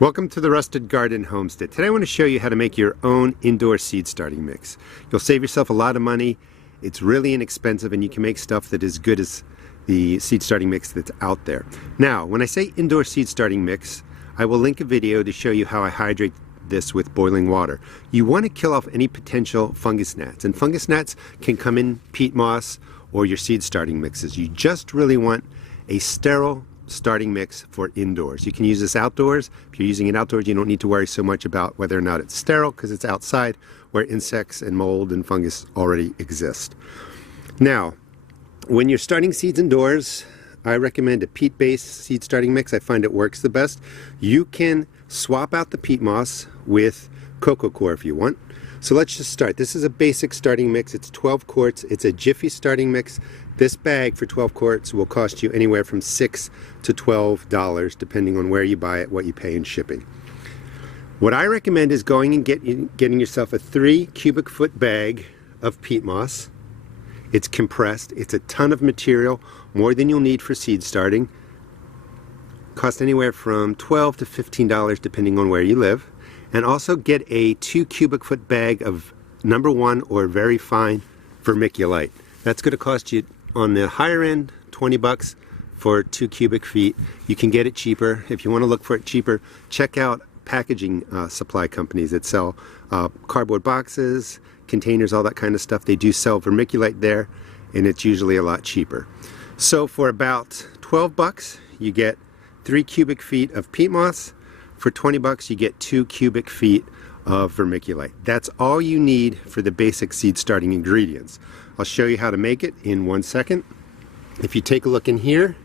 Welcome to the Rusted Garden Homestead. Today I want to show you how to make your own indoor seed starting mix. You'll save yourself a lot of money. It's really inexpensive and you can make stuff that is good as the seed starting mix that's out there. Now, when I say indoor seed starting mix, I will link a video to show you how I hydrate this with boiling water. You want to kill off any potential fungus gnats, and fungus gnats can come in peat moss or your seed starting mixes. You just really want a sterile starting mix for indoors. You can use this outdoors. If you're using it outdoors, you don't need to worry so much about whether or not it's sterile because it's outside where insects and mold and fungus already exist. Now, when you're starting seeds indoors, I recommend a peat-based seed starting mix. I find it works the best. You can swap out the peat moss with coco coir if you want. So let's just start. This is a basic starting mix. It's 12 quarts. It's a Jiffy starting mix. This bag for 12 quarts will cost you anywhere from $6 to $12 depending on where you buy it, what you pay in shipping. What I recommend is going and getting yourself a 3 cubic foot bag of peat moss. It's compressed. It's a ton of material, more than you'll need for seed starting. Cost anywhere from $12 to $15 depending on where you live. And also get a 2 cubic foot bag of number 1 or very fine vermiculite. That's going to cost you on the higher end 20 bucks for 2 cubic feet. You can get it cheaper. If you want to look for it cheaper, check out packaging supply companies that sell cardboard boxes, containers, all that kind of stuff. They do sell vermiculite there, and it's usually a lot cheaper. So for about 12 bucks, you get 3 cubic feet of peat moss. For 20 bucks, you get 2 cubic feet of vermiculite. That's all you need for the basic seed starting ingredients. I'll show you how to make it in 1 second. If you take a look in here,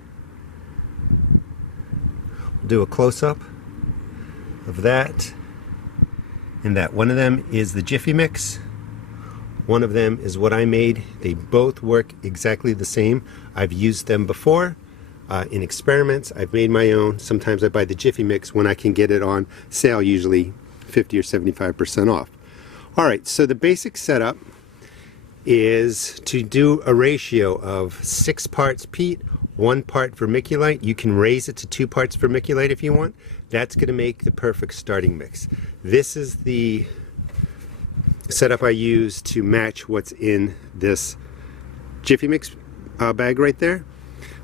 we'll do a close-up of that and that. One of them is the Jiffy mix. One of them is what I made. They both work exactly the same. I've used them before in experiments. I've made my own. Sometimes I buy the Jiffy mix when I can get it on sale, usually 50 or 75% off. Alright, so the basic setup is to do a ratio of 6 parts peat, 1 part vermiculite. You can raise it to 2 parts vermiculite if you want. That's going to make the perfect starting mix. This is the setup I use to match what's in this Jiffy mix bag right there.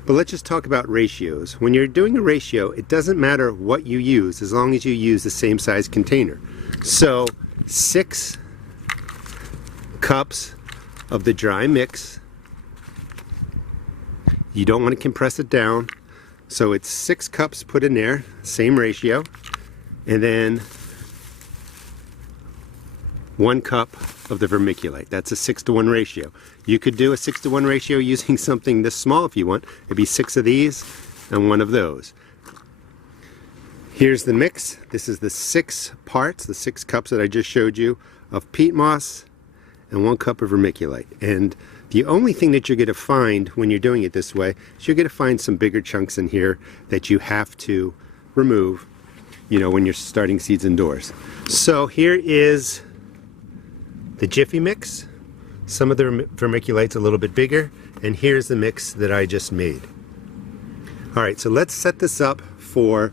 But let's just talk about ratios. When you're doing a ratio, it doesn't matter what you use as long as you use the same size container. So 6 cups of the dry mix. You don't want to compress it down. So it's 6 cups put in there, same ratio. And then 1 cup of the vermiculite. That's a 6-to-1 ratio. You could do a 6-to-1 ratio using something this small if you want. It'd be 6 of these and 1 of those. Here's the mix. This is the 6 parts, the 6 cups that I just showed you of peat moss and 1 cup of vermiculite. And the only thing that you're going to find when you're doing it this way is you're going to find some bigger chunks in here that you have to remove, you know, when you're starting seeds indoors. So here is the Jiffy mix. Some of the vermiculite's a little bit bigger, and here's the mix that I just made. Alright, so let's set this up for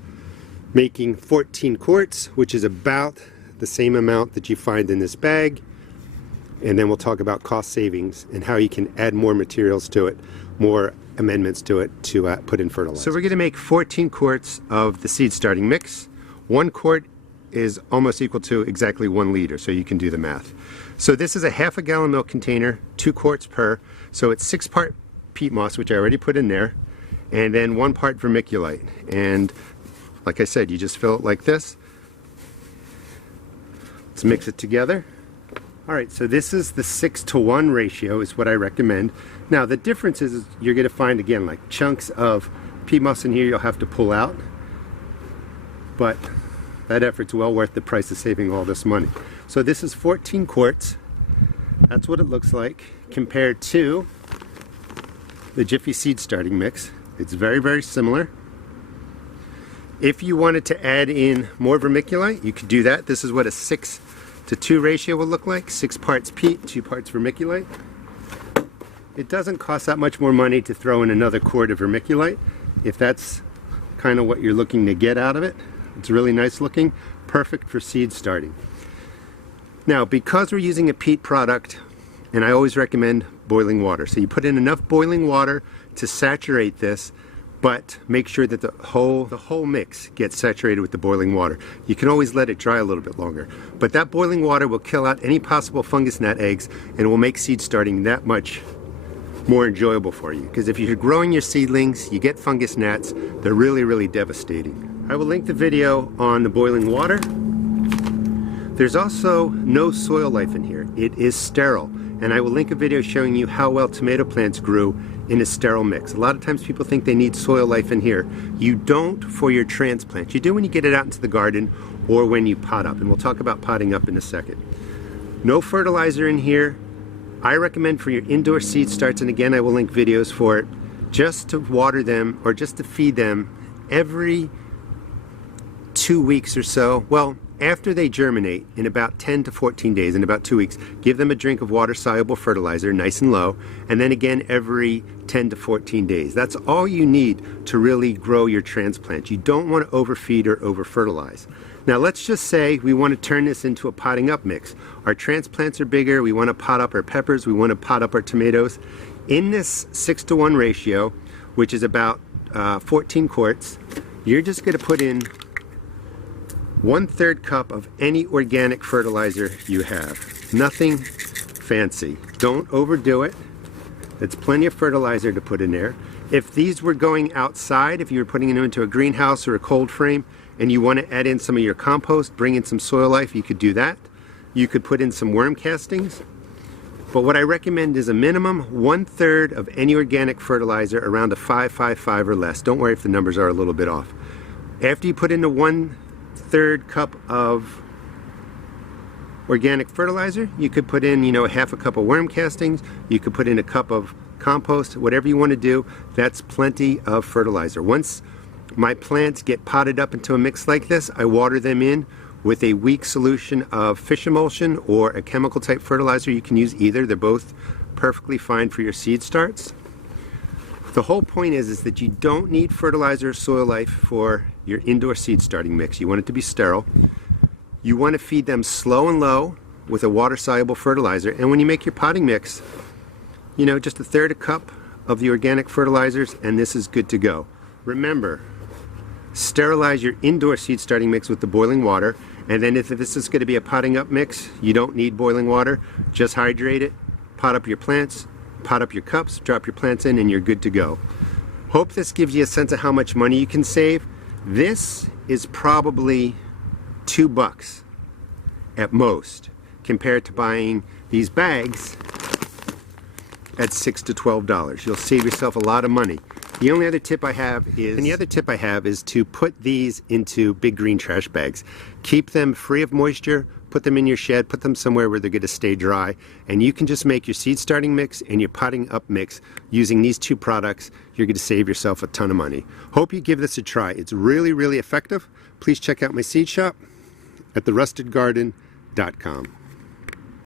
making 14 quarts, which is about the same amount that you find in this bag, and then we'll talk about cost savings and how you can add more materials to it, more amendments to it to put in fertilizer. So we're going to make 14 quarts of the seed starting mix. 1 quart is almost equal to exactly 1 liter, so you can do the math. So this is a half a gallon milk container, 2 quarts per, so it's 6 part peat moss, which I already put in there, and then 1 part vermiculite. And like I said, you just fill it like this. Let's mix it together. Alright, so this is the 6-to-1 ratio is what I recommend. Now the difference is you're going to find, again, like chunks of peat moss in here you'll have to pull out, but that effort's well worth the price of saving all this money. So this is 14 quarts. That's what it looks like compared to the Jiffy seed starting mix. It's very, very similar. If you wanted to add in more vermiculite, you could do that. This is what a 6-to-2 ratio will look like. 6 parts peat, 2 parts vermiculite. It doesn't cost that much more money to throw in another quart of vermiculite if that's kind of what you're looking to get out of it. It's really nice looking, perfect for seed starting. Now, because we're using a peat product, and I always recommend boiling water. So you put in enough boiling water to saturate this, but make sure that the whole mix gets saturated with the boiling water. You can always let it dry a little bit longer, but that boiling water will kill out any possible fungus gnat eggs and will make seed starting that much more enjoyable for you. Because if you're growing your seedlings, you get fungus gnats, they're really, really devastating. I will link the video on the boiling water. There's also no soil life in here. It is sterile. And I will link a video showing you how well tomato plants grew in a sterile mix. A lot of times people think they need soil life in here. You don't for your transplants. You do when you get it out into the garden or when you pot up. And we'll talk about potting up in a second. No fertilizer in here. I recommend for your indoor seed starts, and again I will link videos for it, just to water them or just to feed them every 2 weeks or so. Well, after they germinate, in about 10 to 14 days, in about 2 weeks, give them a drink of water-soluble fertilizer, nice and low, and then again every 10 to 14 days. That's all you need to really grow your transplant. You don't want to overfeed or over-fertilize. Now let's just say we want to turn this into a potting up mix. Our transplants are bigger, we want to pot up our peppers, we want to pot up our tomatoes. In this 6-to-1 ratio, which is about 14 quarts, you're just going to put in 1/3 cup of any organic fertilizer you have. Nothing fancy. Don't overdo it. That's plenty of fertilizer to put in there. If these were going outside, if you were putting them into a greenhouse or a cold frame, and you want to add in some of your compost, bring in some soil life, you could do that. You could put in some worm castings. But what I recommend is a minimum 1/3 of any organic fertilizer, around a 5-5-5 or less. Don't worry if the numbers are a little bit off. After you put in the 1/3 cup of organic fertilizer, you could put in, a half a cup of worm castings, you could put in a cup of compost, whatever you want to do. That's plenty of fertilizer. Once my plants get potted up into a mix like this, I water them in with a weak solution of fish emulsion or a chemical type fertilizer. You can use either. They're both perfectly fine for your seed starts. The whole point is that you don't need fertilizer or soil life for your indoor seed starting mix. You want it to be sterile. You want to feed them slow and low with a water-soluble fertilizer. And when you make your potting mix, just 1/3 cup of the organic fertilizers, and this is good to go. Remember, sterilize your indoor seed starting mix with the boiling water, and then if this is going to be a potting up mix, you don't need boiling water. Just hydrate it, pot up your plants, pot up your cups, drop your plants in, and you're good to go. Hope this gives you a sense of how much money you can save. This is probably $2 at most compared to buying these bags at $6 to $12. You'll save yourself a lot of money. The only other tip I have is to put these into big green trash bags. Keep them free of moisture, put them in your shed, put them somewhere where they're going to stay dry, and you can just make your seed starting mix and your potting up mix using these two products. You're going to save yourself a ton of money. Hope you give this a try. It's really, really effective. Please check out my seed shop at therustedgarden.com.